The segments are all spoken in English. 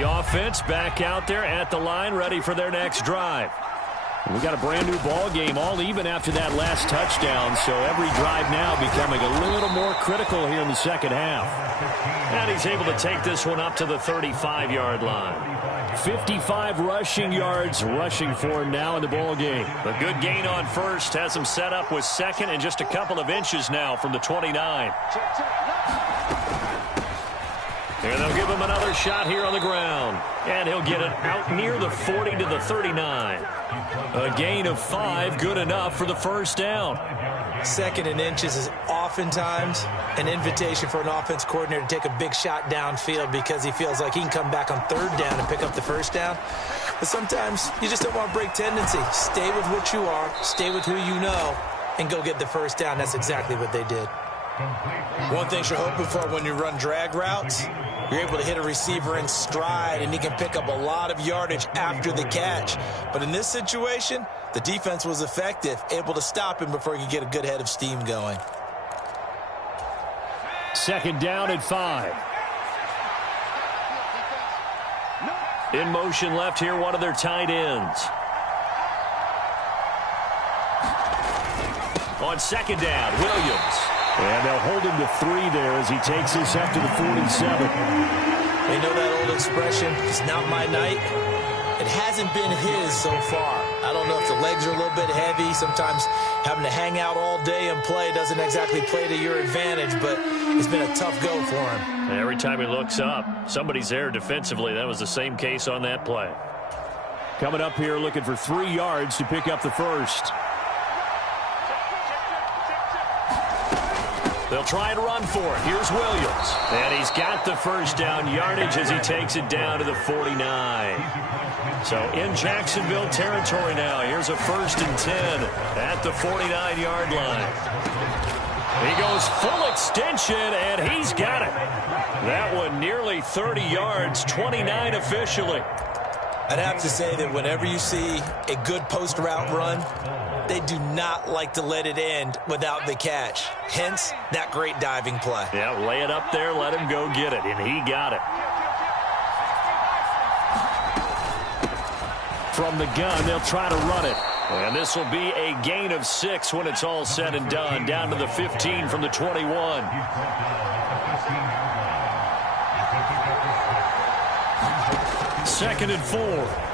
The offense back out there at the line, ready for their next drive. We got a brand new ball game, all even after that last touchdown, so every drive now becoming a little more critical here in the second half. And he's able to take this one up to the 35-yard line. 55 rushing yards rushing for him now in the ball game. A good gain on first has him set up with second and just a couple of inches now from the 29. And they'll give him another shot here on the ground. And he'll get it out near the 40 to the 39. A gain of 5, good enough for the first down. Second and inches is oftentimes an invitation for an offense coordinator to take a big shot downfield because he feels like he can come back on third down and pick up the first down. But sometimes you just don't want to break tendency. Stay with what you are, stay with who you know, and go get the first down. That's exactly what they did. One thing you're hoping for when you run drag routes, you're able to hit a receiver in stride, and he can pick up a lot of yardage after the catch. But in this situation, the defense was effective, able to stop him before he could get a good head of steam going. Second down at 5. In motion left here, one of their tight ends. On second down, Williams. And they'll hold him to 3 there as he takes this up to the 47. They know that old expression, it's not my night. It hasn't been his so far. I don't know if the legs are a little bit heavy. Sometimes having to hang out all day and play doesn't exactly play to your advantage, but it's been a tough go for him. Every time he looks up, somebody's there defensively. That was the same case on that play. Coming up here looking for 3 yards to pick up the first. They'll try and run for it. Here's Williams. And he's got the first down yardage as he takes it down to the 49. So in Jacksonville territory now. Here's a 1st and 10 at the 49-yard line. He goes full extension, and he's got it. That one nearly 30 yards, 29 officially. I'd have to say that whenever you see a good post route run, they do not like to let it end without the catch. Hence, that great diving play. Yeah, lay it up there, let him go get it, and he got it. From the gun, they'll try to run it. And this will be a gain of 6 when it's all said and done, down to the 15 from the 21. Second and 4.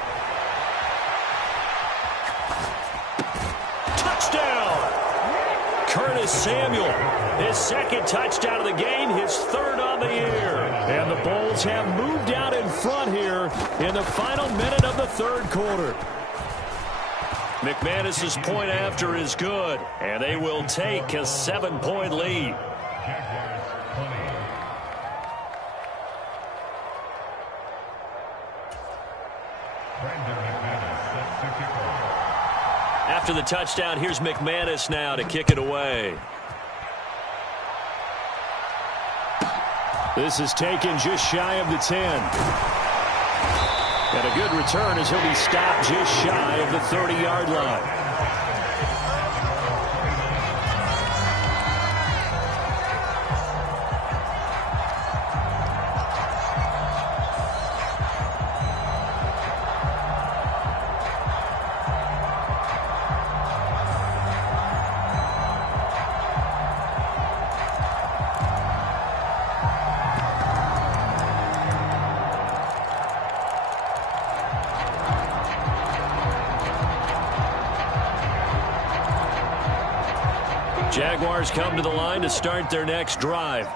Curtis Samuel, his second touchdown of the game, his 3rd on the year. And the Bulls have moved out in front here in the final minute of the 3rd quarter. McManus's point after is good, and they will take a 7-point lead. After the touchdown, here's McManus now to kick it away. This is taken just shy of the 10. And a good return as he'll be stopped just shy of the 30-yard line. Jaguars come to the line to start their next drive.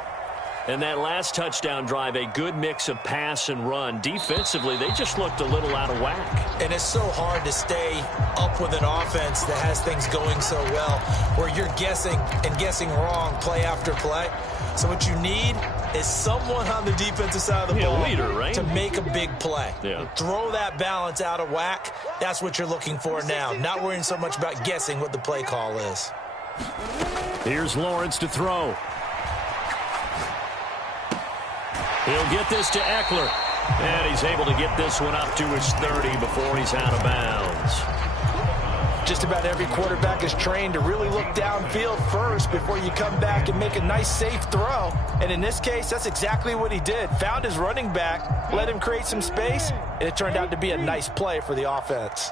And that last touchdown drive, a good mix of pass and run. Defensively, they just looked a little out of whack. And it's so hard to stay up with an offense that has things going so well, where you're guessing and guessing wrong play after play. So what you need is someone on the defensive side of the ball leader, right? to make a big play. Yeah. Throw that balance out of whack. That's what you're looking for now. Not worrying so much about guessing what the play call is. Here's Lawrence to throw. He'll get this to Eckler. And he's able to get this one up to his 30 before he's out of bounds. Just about every quarterback is trained to really look downfield first before you come back and make a nice, safe throw. And in this case, that's exactly what he did. Found his running back, let him create some space, and it turned out to be a nice play for the offense.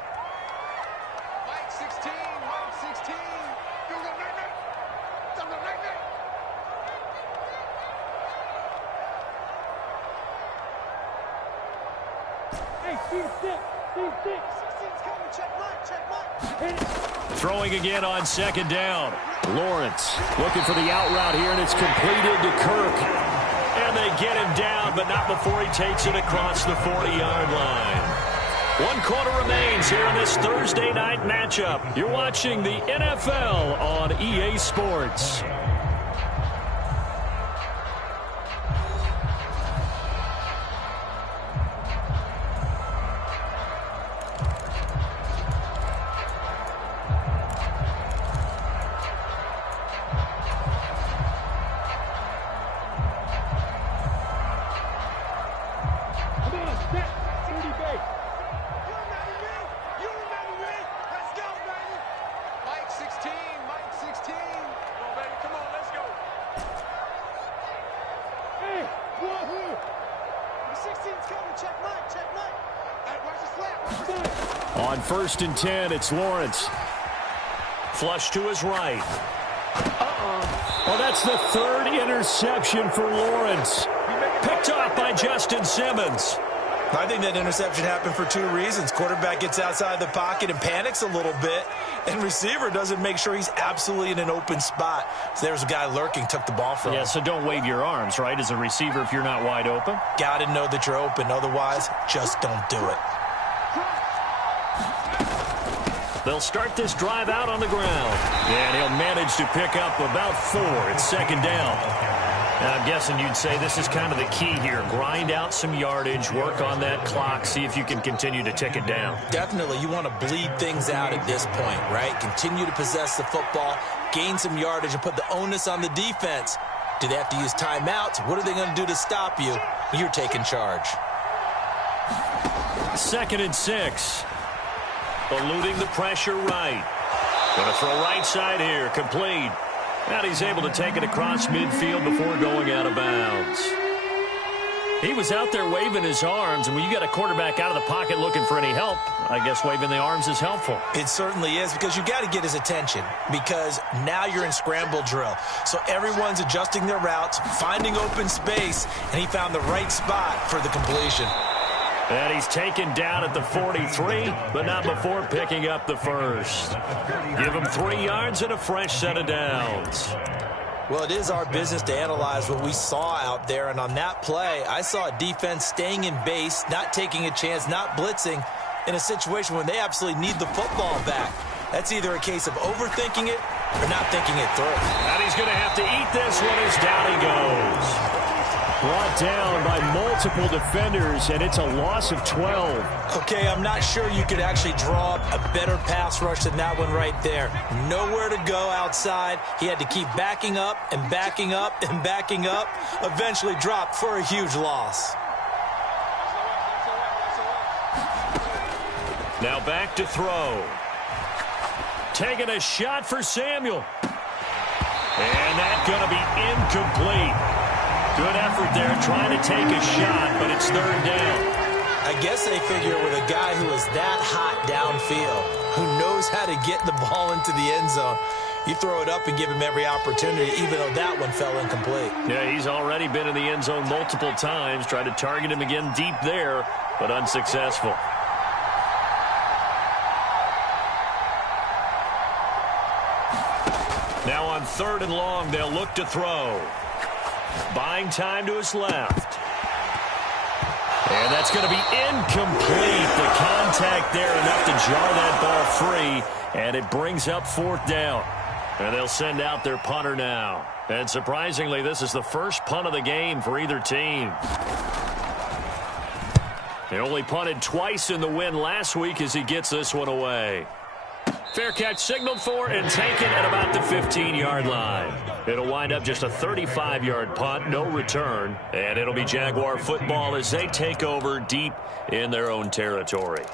Throwing again on second down. Lawrence looking for the out route here, and it's completed to Kirk. And they get him down, but not before he takes it across the 40-yard line. 1 quarter remains here in this Thursday night matchup. You're watching the NFL on EA Sports. On 1st and 10, it's Lawrence. Flush to his right. Oh, that's the 3rd interception for Lawrence. Picked off by Justin Simmons. I think that interception happened for 2 reasons. Quarterback gets outside the pocket and panics a little bit, and receiver doesn't make sure he's absolutely in an open spot. So there's a guy lurking, took the ball from him. Yeah, so don't wave your arms, right, as a receiver if you're not wide open? Got to know that you're open. Otherwise, just don't do it. They'll start this drive out on the ground. And he'll manage to pick up about 4. It's 2nd down. Now, I'm guessing you'd say this is kind of the key here. Grind out some yardage, work on that clock, see if you can continue to tick it down. Definitely. You want to bleed things out at this point, right? Continue to possess the football, gain some yardage, and put the onus on the defense. Do they have to use timeouts? What are they going to do to stop you? You're taking charge. 2nd and 6. Eluding the pressure right. Going to throw right side here. Complete. And he's able to take it across midfield before going out of bounds. He was out there waving his arms, and when you got a quarterback out of the pocket looking for any help, I guess waving the arms is helpful. It certainly is, because you got to get his attention, because now you're in scramble drill. So everyone's adjusting their routes, finding open space, and he found the right spot for the completion. And he's taken down at the 43, but not before picking up the 1st. Give him 3 yards and a fresh set of downs. Well, it is our business to analyze what we saw out there, and on that play, I saw a defense staying in base, not taking a chance, not blitzing, in a situation when they absolutely need the football back. That's either a case of overthinking it or not thinking it through. And he's going to have to eat this one as down he goes. Brought down by multiple defenders, and it's a loss of 12. Okay, I'm not sure you could actually draw up a better pass rush than that one right there. Nowhere to go outside. He had to keep backing up and backing up and backing up. Eventually dropped for a huge loss. Now back to throw. Taking a shot for Samuel. And that's going to be incomplete. Good effort there trying to take a shot, but it's 3rd down. I guess they figure with a guy who is that hot downfield, who knows how to get the ball into the end zone, you throw it up and give him every opportunity, even though that one fell incomplete. Yeah, he's already been in the end zone multiple times. Tried to target him again deep there, but unsuccessful. Now on 3rd and long, they'll look to throw. Buying time to his left. And that's going to be incomplete. The contact there enough to jar that ball free, and it brings up 4th down. And they'll send out their punter now. And surprisingly, this is the first punt of the game for either team. They only punted twice in the win last week as he gets this one away. Fair catch signaled for and taken at about the 15-yard line. It'll wind up just a 35-yard punt, no return, and it'll be Jaguar football as they take over deep in their own territory.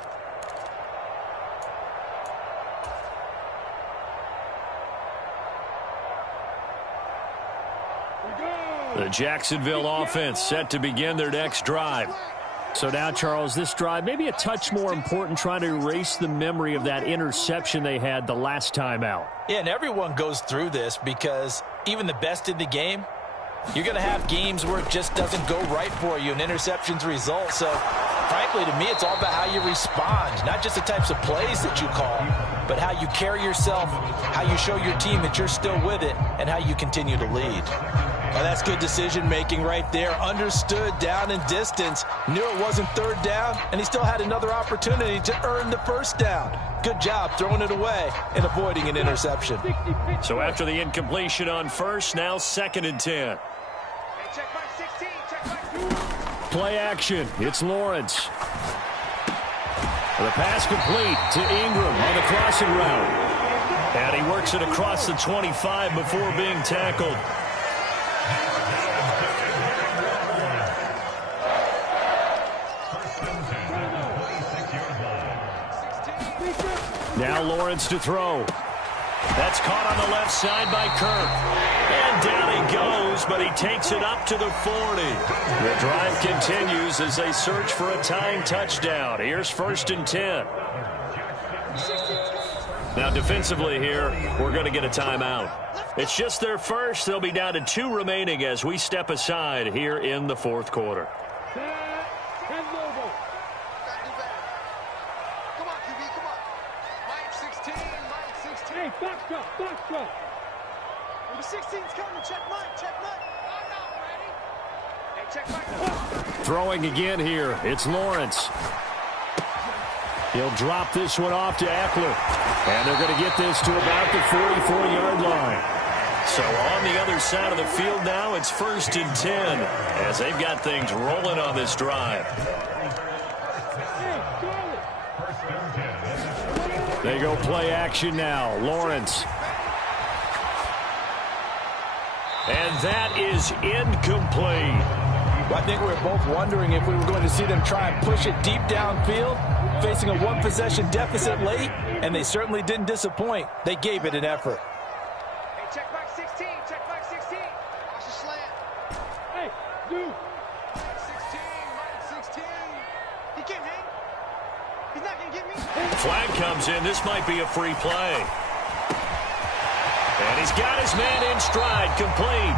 The Jacksonville offense set to begin their next drive. So now, Charles, this drive maybe a touch more important, trying to erase the memory of that interception they had the last time out. Yeah, and everyone goes through this because even the best in the game, you're going to have games where it just doesn't go right for you and interceptions result. So, frankly, to me, it's all about how you respond, not just the types of plays that you call, but how you carry yourself, how you show your team that you're still with it, and how you continue to lead. Well, that's good decision-making right there. Understood down and distance, knew it wasn't third down, and he still had another opportunity to earn the first down. Good job throwing it away and avoiding an interception. So after the incompletion on first, now 2nd and 10. Play action. It's Lawrence. The pass complete to Ingram on the crossing route. And he works it across the 25 before being tackled. Now Lawrence to throw. That's caught on the left side by Kirk. And down he goes, but he takes it up to the 40. The drive continues as they search for a tying touchdown. Here's 1st and 10. Now defensively here, we're going to get a timeout. It's just their first. They'll be down to 2 remaining as we step aside here in the 4th quarter. Number 16's coming. Check Mike. Check Mike. Hey, check Mike. Throwing again here. It's Lawrence. He'll drop this one off to Eckler. And they're going to get this to about the 44-yard line. So on the other side of the field now, it's 1st and 10 as they've got things rolling on this drive. They go play action now. Lawrence. And that is incomplete. Well, I think we were both wondering if we were going to see them try and push it deep downfield, facing a one-possession deficit late, and they certainly didn't disappoint. They gave it an effort. Hey, check Mike 16. Check Mike 16. Watch the slant. Hey, dude. Mike 16. Mike 16. He can't hang. He's not going to get me. Flag comes in. This might be a free play. And he's got his man in stride, complete.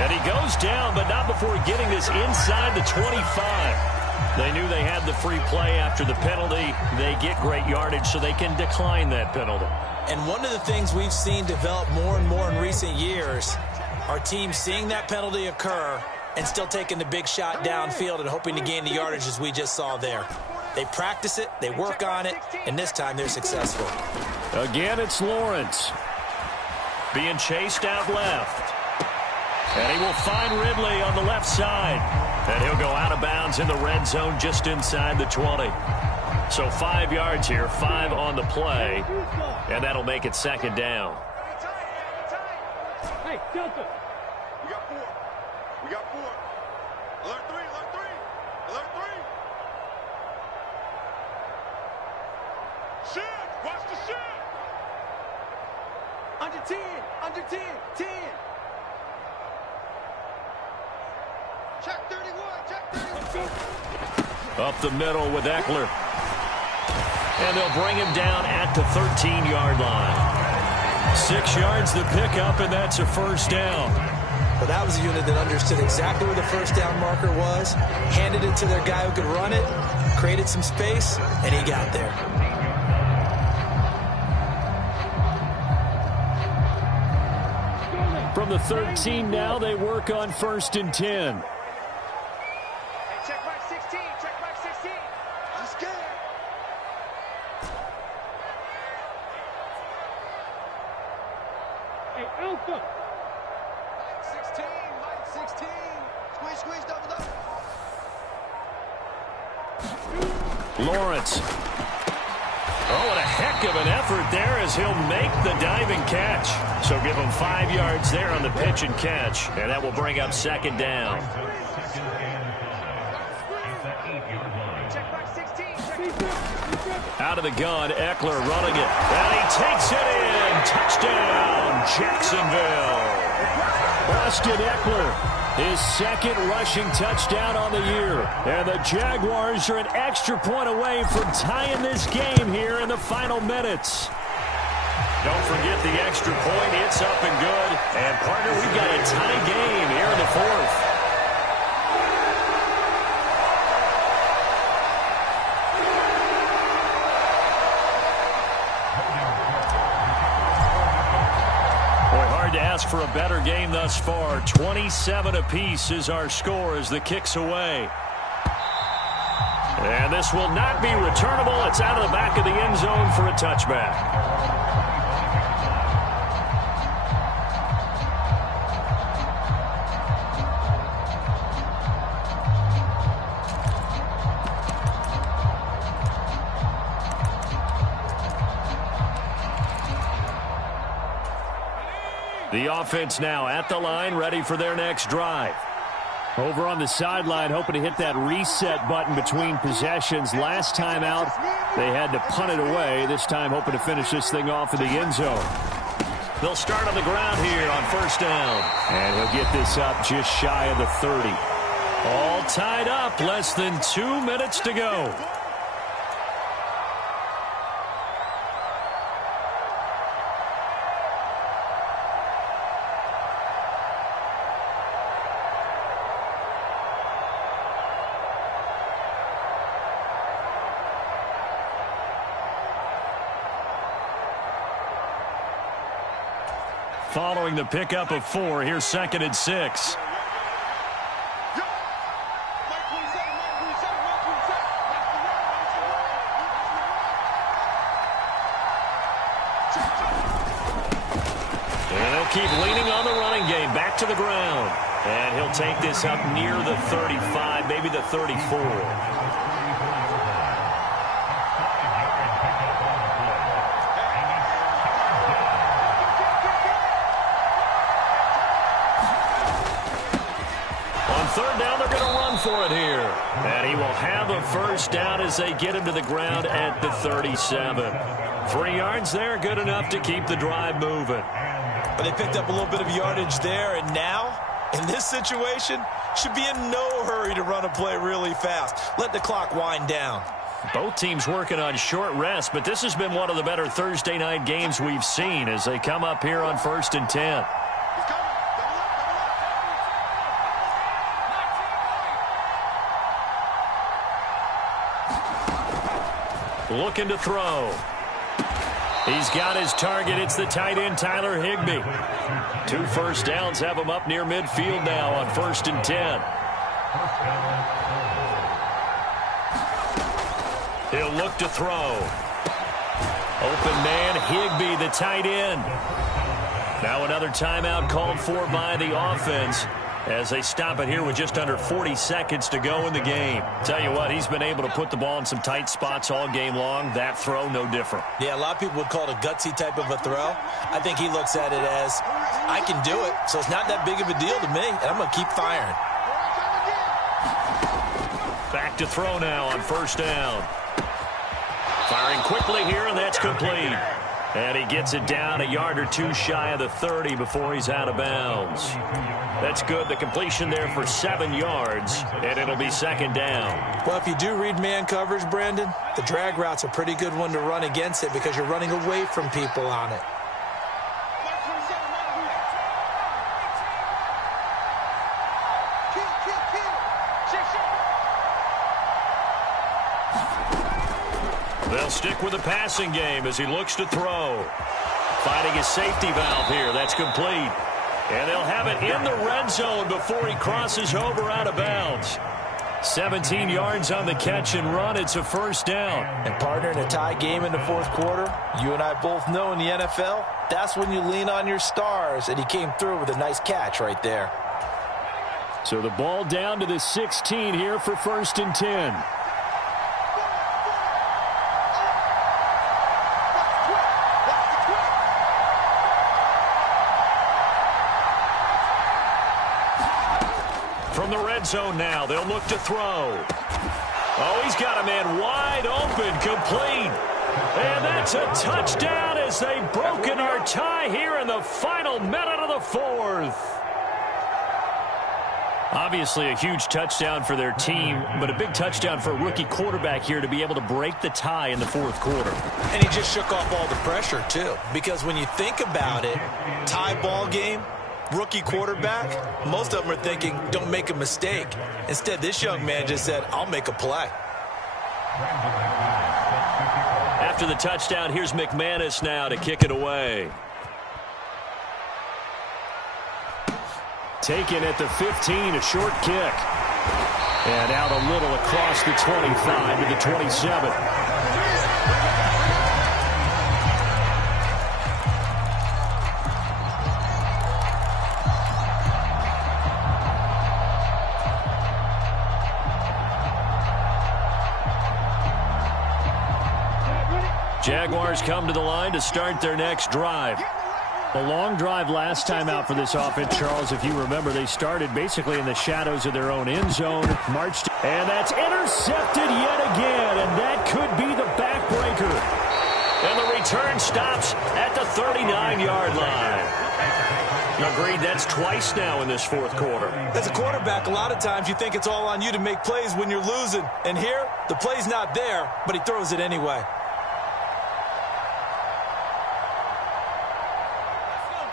And he goes down, but not before getting this inside the 25. They knew they had the free play after the penalty. They get great yardage, so they can decline that penalty. And one of the things we've seen develop more and more in recent years are teams seeing that penalty occur and still taking the big shot downfield and hoping to gain the yardage as we just saw there. They practice it, they work on it, and this time they're successful. Again, it's Lawrence. Being chased out left. And he will find Ridley on the left side. And he'll go out of bounds in the red zone just inside the 20. So 5 yards here, 5 on the play. And that'll make it 2nd down. Hey, Delta. We got 4. We got 4. Alert 3. Alert 3. Alert 3. Shift. Watch the shift. Under 10. Under 10. 10. Check 31. Check 31. Up the middle with Eckler. And they'll bring him down at the 13-yard line. 6 yards the pickup, and that's a 1st down. But that was a unit that understood exactly where the 1st down marker was, handed it to their guy who could run it, created some space, and he got there. From the 13 now, they work on 1st and 10. Hey, check Mike 16. Check Mike 16. I'm scared. Hey, Alpha. Mike 16. Mike 16. Squeeze, squeeze, double, double. Lawrence. Oh, what a heck of an effort there as he'll make the diving catch. So give him 5 yards there on the pitch and catch, and that will bring up 2nd down. Out of the gun, Eckler running it. And he takes it in. Touchdown, Jacksonville. Austin Eckler His second rushing touchdown on the year. And the Jaguars are an extra point away from tying this game here in the final minutes. Don't forget the extra point. It's up and good. And, partner, we've got a tie game here in the fourth. To ask for a better game thus far. 27 apiece is our score as the kick's away. And this will not be returnable. It's out of the back of the end zone for a touchback. The offense now at the line, ready for their next drive. Over on the sideline, hoping to hit that reset button between possessions. Last time out, they had to punt it away. This time, hoping to finish this thing off in the end zone. They'll start on the ground here on first down. And he'll get this up just shy of the 30. All tied up, less than 2 minutes to go. Following the pickup of 4, here's 2nd and 6. And they'll keep leaning on the running game. Back to the ground. And he'll take this up near the 35, maybe the 34. Third down, they're going to run for it here. And he will have a first down as they get him to the ground at the 37. 3 yards there, good enough to keep the drive moving. But they picked up a little bit of yardage there, and now, in this situation, should be in no hurry to run a play really fast. Let the clock wind down. Both teams working on short rest, but this has been one of the better Thursday night games we've seen as they come up here on 1st and 10. Looking to throw. He's got his target. It's the tight end, Tyler Higbee. 2 first downs have him up near midfield now on 1st and 10. He'll look to throw. Open man, Higbee, the tight end. Now another timeout called for by the offense as they stop it here with just under 40 seconds to go in the game. Tell you what, he's been able to put the ball in some tight spots all game long. That throw, no different. Yeah, a lot of people would call it a gutsy type of a throw. I think he looks at it as, I can do it, so it's not that big of a deal to me, and I'm going to keep firing. Back to throw now on 1st down. Firing quickly here, and that's complete. And he gets it down a yard or 2 shy of the 30 before he's out of bounds. That's good. The completion there for 7 yards, and it'll be 2nd down. Well, if you do read man coverage, Brandon, the drag route's a pretty good one to run against it because you're running away from people on it. They'll stick with the passing game as he looks to throw. Finding his safety valve here. That's complete. And they'll have it in the red zone before he crosses over out of bounds. 17 yards on the catch and run. It's a first down. And partner, in a tie game in the 4th quarter, you and I both know in the NFL, that's when you lean on your stars. And he came through with a nice catch right there. So the ball down to the 16 here for 1st and 10. From the red zone now, they'll look to throw. Oh, he's got a man wide open, complete. And that's a touchdown as they've broken our tie here in the final minute of the 4th. Obviously a huge touchdown for their team, but a big touchdown for a rookie quarterback here to be able to break the tie in the fourth quarter. And he just shook off all the pressure, too. Because when you think about it, tie ball game, rookie quarterback, most of them are thinking, don't make a mistake. Instead, this young man just said, I'll make a play. After the touchdown, here's McManus now to kick it away. Taken at the 15, a short kick. And out a little across the 25 to the 27. Jaguars come to the line to start their next drive. A long drive last time out for this offense, Charles. If you remember, they started basically in the shadows of their own end zone, marched, and that's intercepted yet again, and that could be the backbreaker. And the return stops at the 39-yard line. Agreed, that's twice now in this fourth quarter. As a quarterback, a lot of times you think it's all on you to make plays when you're losing. And here, the play's not there, but he throws it anyway.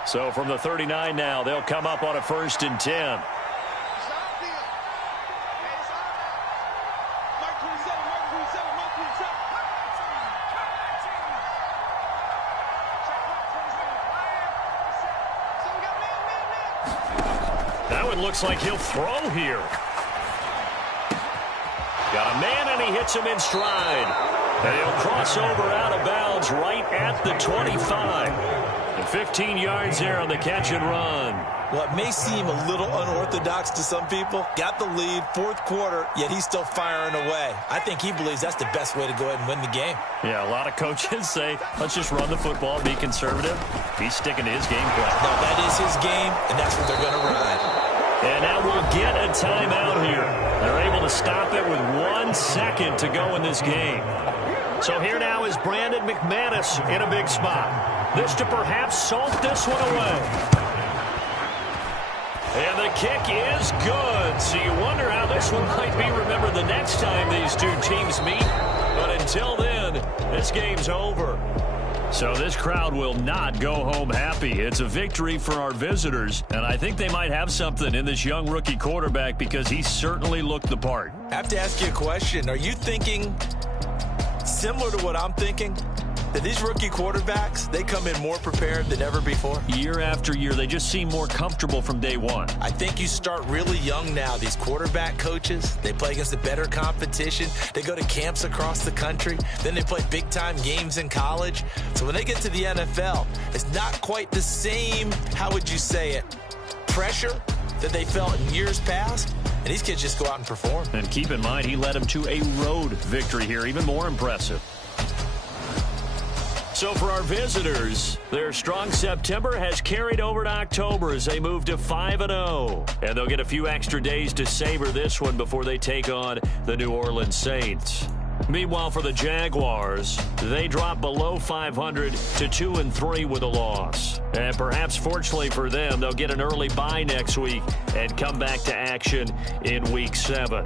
So from the 39 now, they'll come up on a 1st and 10. That one looks like he'll throw here. Got a man, and he hits him in stride. And he'll cross over out of bounds right at the 25. 15 yards there on the catch and run. Well, it may seem a little unorthodox to some people. Got the lead, fourth quarter, yet he's still firing away. I think he believes that's the best way to go ahead and win the game. Yeah, a lot of coaches say, let's just run the football, be conservative. He's sticking to his game plan. No, that is his game, and that's what they're going to ride. And now we'll get a timeout here. They're able to stop it with 1 second to go in this game. So here now is Brandon McManus in a big spot. This to perhaps salt this one away. And the kick is good. So you wonder how this one might be remembered the next time these two teams meet. But until then, this game's over. So this crowd will not go home happy. It's a victory for our visitors, and I think they might have something in this young rookie quarterback because he certainly looked the part. I have to ask you a question. Are you thinking similar to what I'm thinking? That these rookie quarterbacks, they come in more prepared than ever before? Year after year, they just seem more comfortable from day one. I think you start really young now. These quarterback coaches, they play against the better competition. They go to camps across the country. Then they play big-time games in college. So when they get to the NFL, it's not quite the same, how would you say it, pressure that they felt in years past. And these kids just go out and perform. And keep in mind, he led them to a road victory here, even more impressive. So for our visitors, their strong September has carried over to October as they move to 5-0. And they'll get a few extra days to savor this one before they take on the New Orleans Saints. Meanwhile, for the Jaguars, they drop below 500 to 2-3 with a loss. And perhaps fortunately for them, they'll get an early bye next week and come back to action in Week 7.